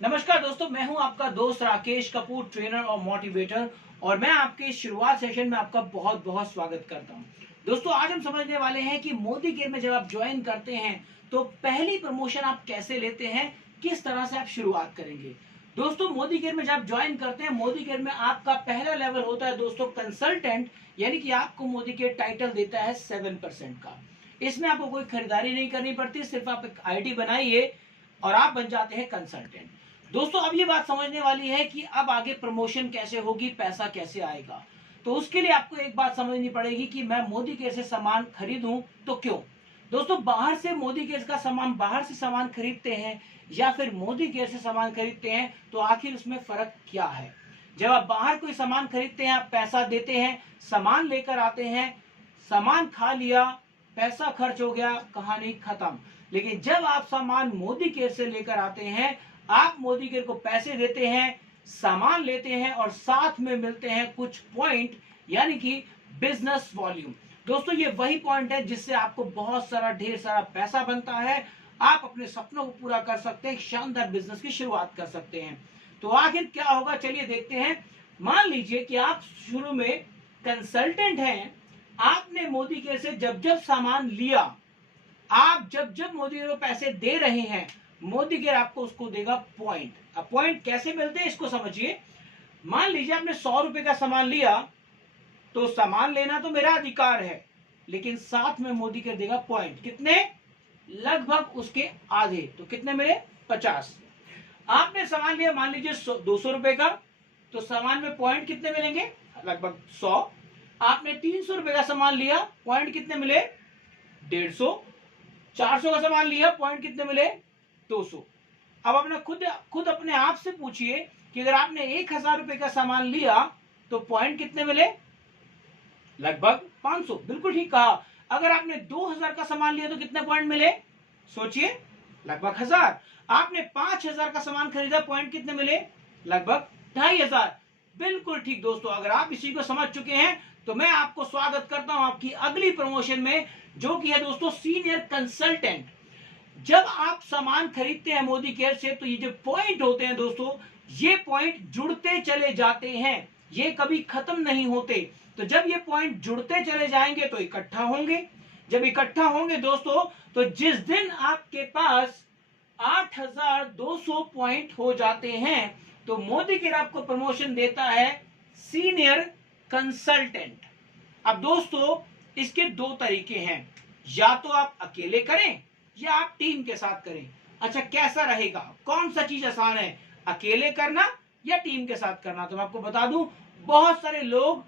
नमस्कार दोस्तों, मैं हूं आपका दोस्त राकेश कपूर, ट्रेनर और मोटिवेटर। और मैं आपके शुरुआत सेशन में आपका बहुत बहुत स्वागत करता हूं। दोस्तों, आज हम समझने वाले हैं कि मोदी केयर में जब आप ज्वाइन करते हैं तो पहली प्रमोशन आप कैसे लेते हैं, किस तरह से आप शुरुआत करेंगे। दोस्तों, मोदी केयर में जब ज्वाइन करते हैं, मोदी केयर में आपका पहला लेवल होता है दोस्तों कंसल्टेंट, यानी कि आपको मोदी केयर टाइटल देता है 7% का। इसमें आपको कोई खरीदारी नहीं करनी पड़ती, सिर्फ आप एक आईडी बनाइए और आप बन जाते हैं कंसल्टेंट। दोस्तों, अब ये बात समझने वाली है कि अब आगे प्रमोशन कैसे होगी, पैसा कैसे आएगा। तो उसके लिए आपको एक बात समझनी पड़ेगी कि मैं मोदी केयर से सामान खरीदूं तो क्यों। दोस्तों, बाहर से मोदी केयर का सामान, बाहर से सामान खरीदते हैं या फिर मोदी केयर से सामान खरीदते हैं, तो आखिर उसमें फर्क क्या है। जब आप बाहर कोई सामान खरीदते हैं, आप पैसा देते हैं, सामान लेकर आते हैं, सामान खा लिया, पैसा खर्च हो गया, कहानी खत्म। लेकिन जब आप सामान मोदी केयर से लेकर आते हैं, आप मोदी केयर को पैसे देते हैं, सामान लेते हैं और साथ में मिलते हैं कुछ पॉइंट, यानी कि बिजनेस वॉल्यूम। दोस्तों, ये वही पॉइंट है जिससे आपको बहुत सारा, ढेर सारा पैसा बनता है। आप अपने सपनों को पूरा कर सकते हैं, शानदार बिजनेस की शुरुआत कर सकते हैं। तो आखिर क्या होगा, चलिए देखते हैं। मान लीजिए कि आप शुरू में कंसल्टेंट हैं, आपने मोदी केयर से जब जब सामान लिया, आप जब जब मोदी केयर को पैसे दे रहे हैं, मोदी केयर आपको उसको देगा पॉइंट। अब पॉइंट कैसे मिलते हैं इसको समझिए। मान लीजिए आपने 100 रुपए का सामान लिया, तो सामान लेना तो मेरा अधिकार है, लेकिन साथ में मोदी केयर देगा पॉइंट। कितने? लगभग उसके आधे। तो कितने मिले? 50। आपने सामान लिया मान लीजिए 200 रुपए का, तो सामान में पॉइंट कितने मिलेंगे? लगभग 100। आपने 300 रुपए का सामान लिया, पॉइंट कितने मिले? 150। 400 का सामान लिया, पॉइंट कितने मिले? 200। अब अपने खुद अपने आप से पूछिए कि अगर आपने 1000 रुपए का सामान लिया तो पॉइंट कितने मिले? लगभग 500। बिल्कुल ठीक कहा। अगर आपने 2000 का सामान लिया तो कितने पॉइंट मिले? सोचिए, लगभग 1000। आपने 5000 का सामान खरीदा, पॉइंट कितने मिले? लगभग 2500। बिल्कुल ठीक दोस्तों, अगर आप इसी को समझ चुके हैं तो मैं आपको स्वागत करता हूं आपकी अगली प्रमोशन में, जो कि है दोस्तों सीनियर कंसल्टेंट। जब आप सामान खरीदते हैं मोदी केयर से, तो ये जो पॉइंट होते हैं दोस्तों, ये पॉइंट जुड़ते चले जाते हैं, ये कभी खत्म नहीं होते। तो जब ये पॉइंट जुड़ते चले जाएंगे तो इकट्ठा होंगे। जब इकट्ठा होंगे दोस्तों, तो जिस दिन आपके पास 8200 पॉइंट हो जाते हैं, तो मोदी केयर आपको प्रमोशन देता है सीनियर कंसल्टेंट। अब दोस्तों, इसके दो तरीके हैं, या तो आप अकेले करें या आप टीम के साथ करें। अच्छा, कैसा रहेगा, कौन सा चीज आसान है, अकेले करना या टीम के साथ करना? तो मैं आपको बता दूं, बहुत सारे लोग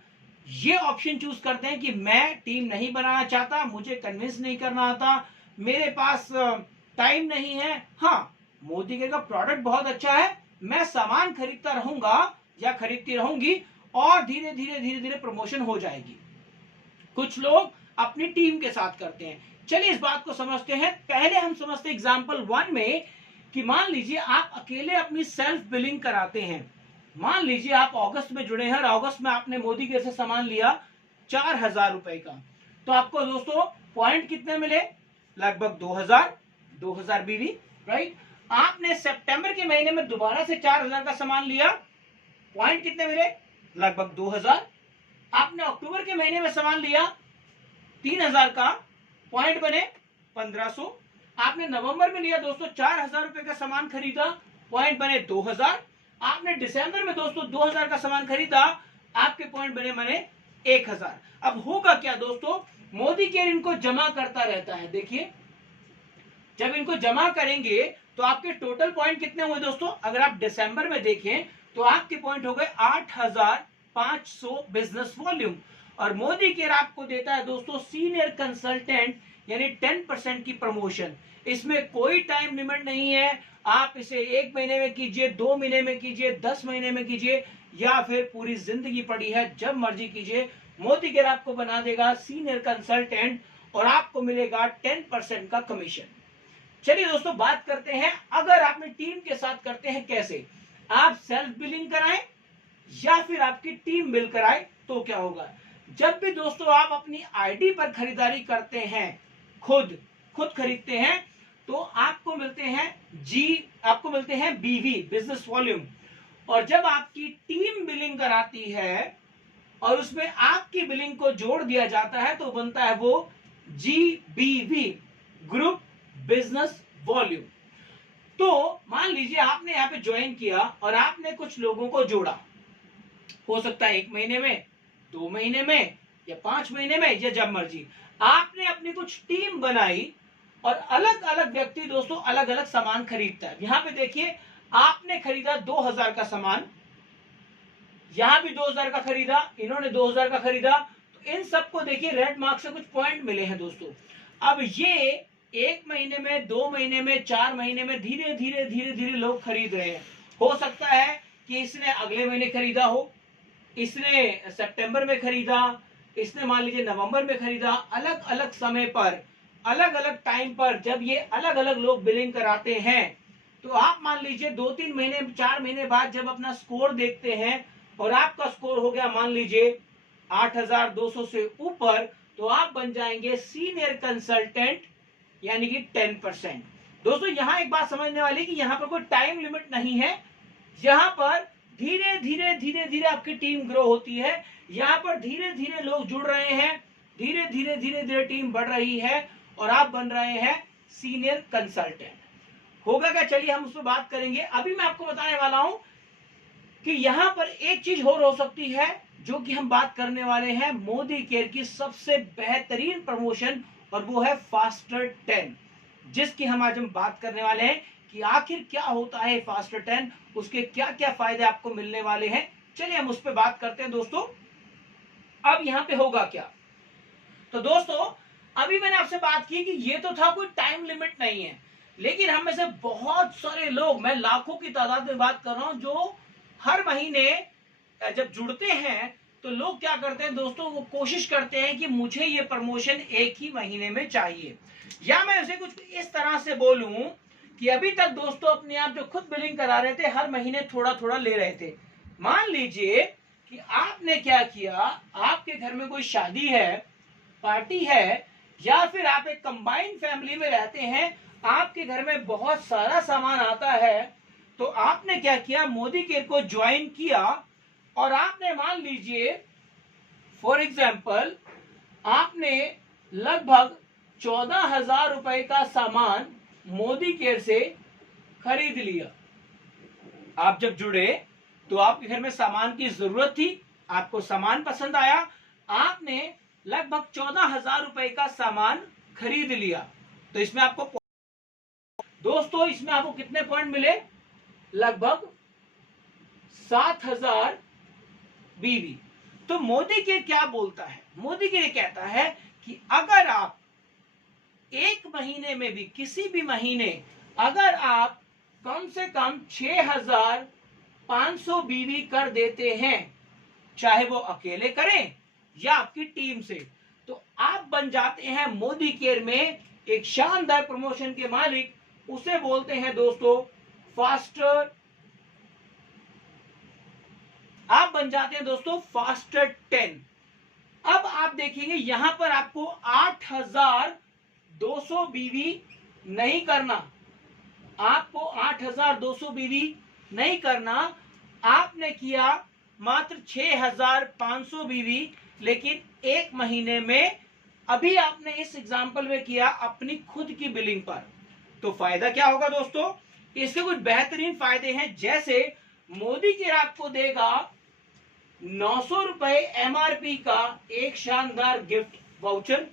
ये ऑप्शन चूज करते हैं कि मैं टीम नहीं बनाना चाहता, मुझे कन्विंस नहीं करना आता, मेरे पास टाइम नहीं है। हाँ, मोदी केयर का प्रोडक्ट बहुत अच्छा है, मैं सामान खरीदता रहूंगा या खरीदती रहूंगी और धीरे धीरे धीरे धीरे प्रमोशन हो जाएगी। कुछ लोग अपनी टीम के साथ करते हैं। चलिए इस बात को समझते हैं। पहले हम समझते हैं एग्जांपल 1 में कि मान लीजिए आप अकेले अपनी सेल्फ बिलिंग कराते हैं। मान लीजिए आप अगस्त में जुड़े हैं और अगस्त में आपने मोदी केयर से सामान लिया 4000 रुपए का, तो आपको दोस्तों पॉइंट कितने मिले? लगभग 2000 बीवी, राइट। आपने सितंबर के महीने में दोबारा से 4000 का सामान लिया, पॉइंट कितने मिले? लगभग 2000। आपने अक्टूबर के महीने में सामान लिया 3000 का, पॉइंट बने 1500। आपने नवंबर में लिया दोस्तों 4000 रुपए का सामान खरीदा, पॉइंट बने 2000। आपने दिसंबर में दोस्तों 2000 का सामान खरीदा, आपके पॉइंट बने 1000। अब होगा क्या दोस्तों, मोदी केयर इनको जमा करता रहता है। देखिए, जब इनको जमा करेंगे तो आपके टोटल पॉइंट कितने हुए दोस्तों? अगर आप दिसंबर में देखें तो आपके पॉइंट हो गए 8500 बिजनेस वॉल्यूम। और मोदी केयर आपको देता है दोस्तों सीनियर कंसल्टेंट, यानी 10% की प्रमोशन। इसमें कोई टाइम लिमिट नहीं है, आप इसे 1 महीने में कीजिए, 2 महीने में कीजिए, 10 महीने में कीजिए, या फिर पूरी जिंदगी पड़ी है, जब मर्जी कीजिए। मोदी केयर आपको बना देगा सीनियर कंसल्टेंट और आपको मिलेगा 10% का कमीशन। चलिए दोस्तों, बात करते हैं अगर आपने टीम के साथ करते हैं कैसे। आप सेल्फ बिलिंग कराएं या फिर आपकी टीम बिल कराए तो क्या होगा। जब भी दोस्तों आप अपनी आईडी पर खरीदारी करते हैं, खुद खरीदते हैं, तो आपको मिलते हैं बीवी, बिजनेस वॉल्यूम। और जब आपकी टीम बिलिंग कराती है और उसमें आपकी बिलिंग को जोड़ दिया जाता है तो बनता है वो GBV, ग्रुप बिजनेस वॉल्यूम। तो मान लीजिए आपने यहाँ पे ज्वाइन किया और आपने कुछ लोगों को जोड़ा, हो सकता है 1 महीने में, 2 महीने में या 5 महीने में, या जब मर्जी आपने अपनी कुछ टीम बनाई और अलग अलग व्यक्ति दोस्तों अलग अलग सामान खरीदता है। यहां पे देखिए आपने खरीदा 2000 का सामान, यहां भी 2000 का खरीदा, इन्होंने 2000 का खरीदा, तो इन सबको देखिए रेड मार्क से कुछ पॉइंट मिले हैं दोस्तों। अब ये 1 महीने में, 2 महीने में, 4 महीने में धीरे धीरे लोग खरीद रहे हैं। हो सकता है कि इसने अगले महीने खरीदा हो, इसने सितंबर में खरीदा, इसने मान लीजिए नवंबर में खरीदा। अलग अलग समय पर, अलग अलग टाइम पर जब ये अलग अलग लोग बिलिंग कराते हैं तो आप मान लीजिए 2-3 महीने, 4 महीने बाद जब अपना स्कोर देखते हैं और आपका स्कोर हो गया मान लीजिए 8200 से ऊपर, तो आप बन जाएंगे सीनियर कंसल्टेंट, यानी कि 10%। दोस्तों यहां एक बात समझने वाली कि यहां पर कोई टाइम लिमिट नहीं है, यहां पर धीरे धीरे आपकी टीम ग्रो होती है, यहां पर धीरे धीरे लोग जुड़ रहे हैं, धीरे धीरे टीम बढ़ रही है और आप बन रहे हैं सीनियर कंसल्टेंट। होगा क्या, चलिए हम उस पर बात करेंगे। अभी मैं आपको बताने वाला हूं कि यहां पर एक चीज और हो सकती है जो कि हम बात करने वाले हैं मोदी केयर की सबसे बेहतरीन प्रमोशन, और वो है फास्टर 10, जिसकी हम आज बात करने वाले हैं कि आखिर क्या होता है फास्टर 10, उसके क्या क्या फायदे आपको मिलने वाले हैं। चलिए हम उस पर बात करते हैं दोस्तों। अब यहां पे होगा क्या, तो दोस्तों अभी मैंने आपसे बात की कि ये तो था, कोई टाइम लिमिट नहीं है, लेकिन हम में से बहुत सारे लोग, मैं लाखों की तादाद में बात कर रहा हूं, जो हर महीने जब जुड़ते हैं तो लोग क्या करते हैं दोस्तों, वो कोशिश करते हैं कि मुझे ये प्रमोशन 1 ही महीने में चाहिए। या मैं उसे कुछ इस तरह से बोलूं कि अभी तक दोस्तों अपने आप जो खुद बिलिंग करा रहे थे, हर महीने थोड़ा थोड़ा ले रहे थे। मान लीजिए कि आपने क्या किया, आपके घर में कोई शादी है, पार्टी है, या फिर आप एक कंबाइंड फैमिली में रहते हैं, आपके घर में बहुत सारा सामान आता है, तो आपने क्या किया, मोदी केयर को ज्वाइन किया और आपने मान लीजिए फॉर एग्जाम्पल आपने लगभग 14,000 रुपए का सामान मोदी केयर से खरीद लिया। आप जब जुड़े तो आपके घर में सामान की जरूरत थी, आपको सामान पसंद आया, आपने लगभग 14,000 रुपए का सामान खरीद लिया। तो इसमें आपको दोस्तों, इसमें आपको कितने पॉइंट मिले, लगभग 7,000 बीवी। तो मोदी के क्या बोलता है, मोदी के कहता है कि अगर आप 1 महीने में भी, किसी भी महीने अगर आप कम से कम 6,500 बीवी कर देते हैं, चाहे वो अकेले करें या आपकी टीम से, तो आप बन जाते हैं मोदी केयर में एक शानदार प्रमोशन के मालिक। उसे बोलते हैं दोस्तों फास्टर, आप बन जाते हैं दोस्तों फास्टर 10। अब आप देखेंगे यहां पर आपको 8,200 बीवी नहीं करना, आपको 8,200 बीवी नहीं करना, आपने किया मात्र 6,500 बीवी, लेकिन 1 महीने में। अभी आपने इस एग्जाम्पल में किया अपनी खुद की बिलिंग पर, तो फायदा क्या होगा दोस्तों, इसके कुछ बेहतरीन फायदे हैं। जैसे मोदी केयर आपको देगा 900 रुपए MRP का एक शानदार गिफ्ट वाउचर,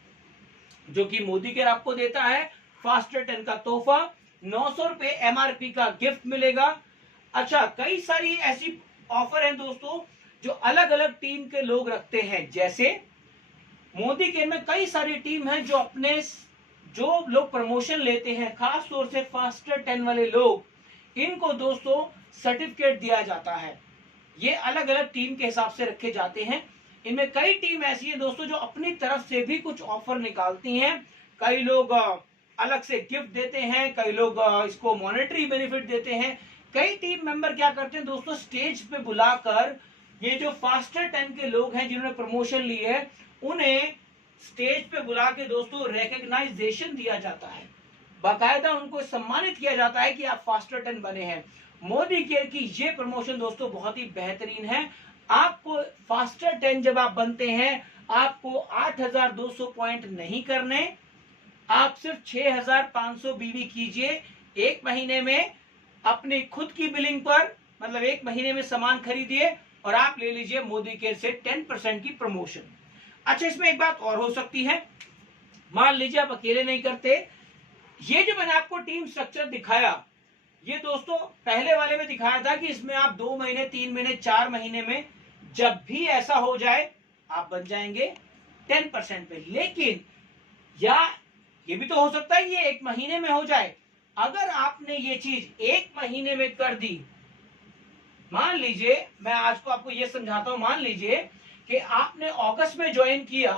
जो कि मोदी केयर आपको देता है फास्टर 10 का तोहफा। 900 रुपए MRP का गिफ्ट मिलेगा। अच्छा, कई सारी ऐसी ऑफर हैं दोस्तों जो अलग अलग टीम के लोग रखते हैं। जैसे मोदी केयर में कई सारी टीम है जो अपने, जो लोग प्रमोशन लेते हैं, खास तौर से फास्टर 10 वाले लोग, इनको दोस्तों सर्टिफिकेट दिया जाता है। ये अलग अलग टीम के हिसाब से रखे जाते हैं। इनमें कई टीम ऐसी है दोस्तों जो अपनी तरफ से भी कुछ ऑफर निकालती हैं। कई लोग अलग से गिफ्ट देते हैं, कई लोग इसको मॉनेटरी बेनिफिट देते हैं। कई टीम मेंबर क्या करते हैं दोस्तों, स्टेज पे बुलाकर ये जो फास्टर 10 के लोग हैं जिन्होंने प्रमोशन ली है, उन्हें स्टेज पे बुला के दोस्तों रिकग्नाइजेशन दिया जाता है। बाकायदा उनको सम्मानित किया जाता है कि आप फास्टर 10 बने हैं। मोदी केयर की ये प्रमोशन दोस्तों बहुत ही बेहतरीन है। आपको फास्टर 10 जब आप बनते हैं, आपको 8,200 पॉइंट नहीं करने, आप सिर्फ 6,500 बीवी कीजिए एक महीने में अपनी खुद की बिलिंग पर, मतलब एक महीने में सामान खरीदिए और आप ले लीजिए मोदी केयर से 10% की प्रमोशन। अच्छा, इसमें एक बात और हो सकती है, मान लीजिए आप अकेले नहीं करते, ये जो मैंने आपको टीम स्ट्रक्चर दिखाया, ये दोस्तों पहले वाले में दिखाया था कि इसमें आप 2 महीने, 3 महीने, 4 महीने में जब भी ऐसा हो जाए आप बन जाएंगे 10% पे। लेकिन या ये भी तो हो सकता है ये 1 महीने में हो जाए। अगर आपने ये चीज 1 महीने में कर दी, मान लीजिए मैं आज को आपको ये समझाता हूं, मान लीजिए कि आपने अगस्त में ज्वाइन किया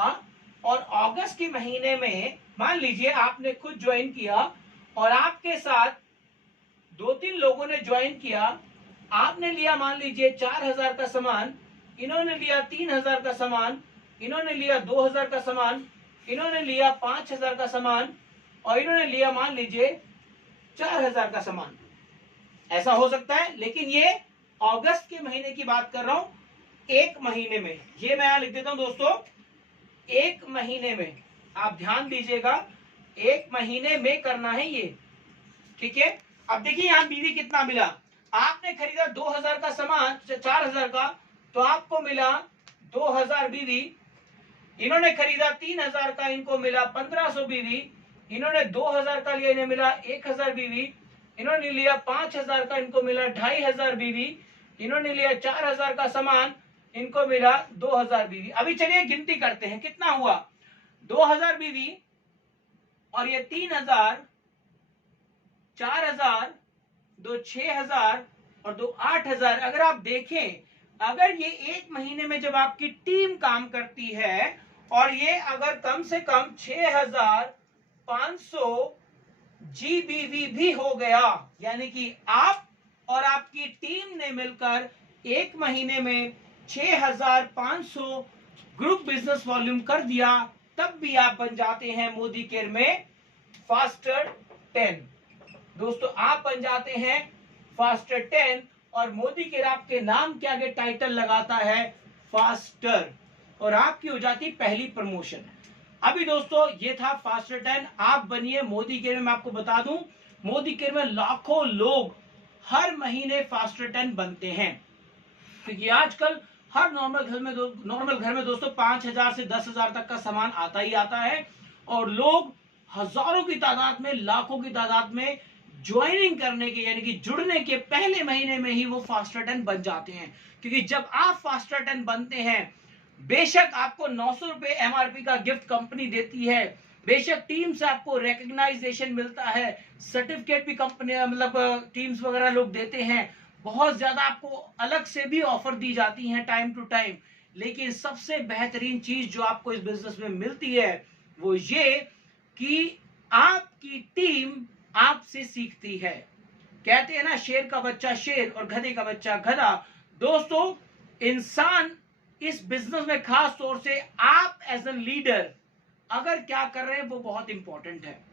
और अगस्त के महीने में मान लीजिए आपने खुद ज्वाइन किया और आपके साथ 2-3 लोगों ने ज्वाइन किया, आपने लिया मान लीजिए 4,000 का सामान, इन्होंने लिया 3,000 का सामान, इन्होंने लिया 2,000 का सामान, इन्होंने लिया 5,000 का सामान और इन्होंने लिया मान लीजिए 4,000 का सामान। ऐसा हो सकता है, लेकिन ये अगस्त के महीने की बात कर रहा हूं, 1 महीने में। ये मैं यहां लिख देता हूं दोस्तों, 1 महीने में आप ध्यान दीजिएगा, 1 महीने में करना है ये, ठीक है। अब देखिए यहां बीवी कितना मिला, आपने खरीदा 2,000 का सामान, 4,000 का, तो आपको मिला 2,000 बीवी। इन्होंने खरीदा 3,000 का, इनको मिला 1,500 बीवी। इन्होंने 2,000 का लिया, इन्हें मिला 1,000 बीवी। इन्होंने लिया 5,000 का, इनको मिला 2,500 बीवी। इन्होंने लिया 4,000 का सामान, इनको मिला 2,000 बीवी। अभी चलिए गिनती करते हैं कितना हुआ, 2,000 बीवी और ये 3,000, 4,000, 2 6,000 और 2 8,000। अगर आप देखें, अगर ये 1 महीने में जब आपकी टीम काम करती है और ये अगर कम से कम 6,500 जीबीवी भी हो गया, यानी कि आप और आपकी टीम ने मिलकर 1 महीने में 6,500 ग्रुप बिजनेस वॉल्यूम कर दिया, तब भी आप बन जाते हैं मोदी केयर में फास्टर 10। दोस्तों आप बन जाते हैं फास्टर 10 और मोदी केयर आपके नाम के आगे टाइटल लगाता है फास्टर और आपकी हो जाती पहली प्रमोशन। अभी दोस्तों ये था फास्टर 10, आप बनिए मोदी केयर में। मैं आपको बता दूं, मोदी केयर में लाखों लोग हर महीने फास्टर 10 बनते हैं, क्योंकि आजकल हर नॉर्मल घर में दोस्तों 5,000 से 10,000 तक का सामान आता ही आता है और लोग हजारों की तादाद में, लाखों की तादाद में ज्वाइनिंग करने के, यानी कि जुड़ने के पहले महीने में ही वो फास्टर 10 बन जाते हैं। क्योंकि जब आप फास्टर 10 बनते हैं, बेशक आपको 900 रुपए एमआरपी का गिफ्ट कंपनी देती है, बेशक टीम से आपको रिकग्नाइजेशन मिलता है, सर्टिफिकेट भी कंपनी मतलब टीम्स वगैरह लोग देते हैं, बहुत ज्यादा आपको अलग से भी ऑफर दी जाती हैं टाइम टू टाइम, लेकिन सबसे बेहतरीन चीज जो आपको इस बिजनेस में मिलती है वो ये कि आपकी टीम आपसे सीखती है। कहते हैं ना, शेर का बच्चा शेर और गधे का बच्चा गधा। दोस्तों इंसान इस बिजनेस में खास तौर से आप एज ए लीडर अगर क्या कर रहे हैं वो बहुत इंपॉर्टेंट है।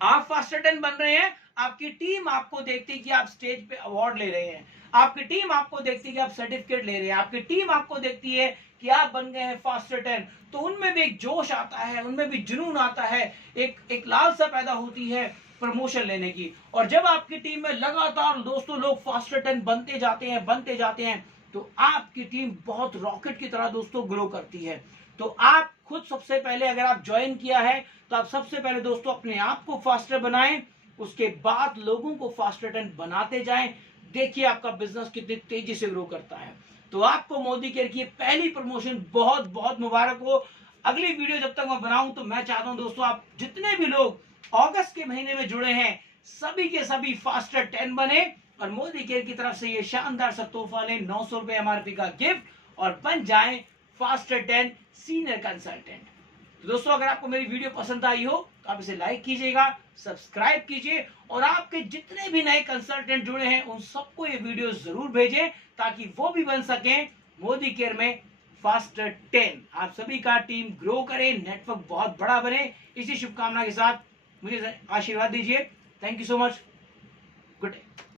आप फास्टर 10 बन रहे हैं, आपकी टीम आपको देखती है कि आप स्टेज पे अवार्ड ले रहे हैं, आपकी टीम आपको देखती है कि आप सर्टिफिकेट ले रहे हैं, आपकी टीम आपको देखती है कि आप बन गए हैं फास्टर 10, तो उनमें भी एक जोश आता है, उनमें भी जुनून आता है, एक लालसा पैदा होती है प्रमोशन लेने की। और जब आपकी टीम में लगातार दोस्तों लोग फास्टर 10 बनते जाते हैं तो आपकी टीम बहुत रॉकेट की तरह दोस्तों ग्रो करती है। तो आप खुद सबसे पहले अगर आप ज्वाइन किया है तो आप सबसे पहले दोस्तों अपने आप को फास्टर बनाएं, उसके बाद लोगों को फास्टर 10 बनाते जाएं। देखिए आपका बिजनेस कितनी तेजी से ग्रो करता है। तो आपको मोदी केयर की पहली प्रमोशन बहुत बहुत मुबारक हो। अगली वीडियो जब तक मैं बनाऊं तो मैं चाहता हूं दोस्तों आप जितने भी लोग अगस्त के महीने में जुड़े हैं सभी के सभी फास्टर 10 बने और मोदी केयर की तरफ से ये शानदार सा तोहफा लें, 900 रुपए एमआरपी का गिफ्ट और बन जाएं फास्टर 10 सीनियर कंसल्टेंट। तो दोस्तों अगर आपको मेरी वीडियो पसंद आई हो तो आप इसे लाइक कीजिएगा, सब्सक्राइब कीजिए और आपके जितने भी नए कंसल्टेंट जुड़े हैं उन सबको ये वीडियो जरूर भेजें ताकि वो भी बन सकें मोदी केयर में फास्टर 10। आप सभी का टीम ग्रो करे, नेटवर्क बहुत बड़ा बने, इसी शुभकामना के साथ मुझे आशीर्वाद दीजिए। Thank you so much. Good day.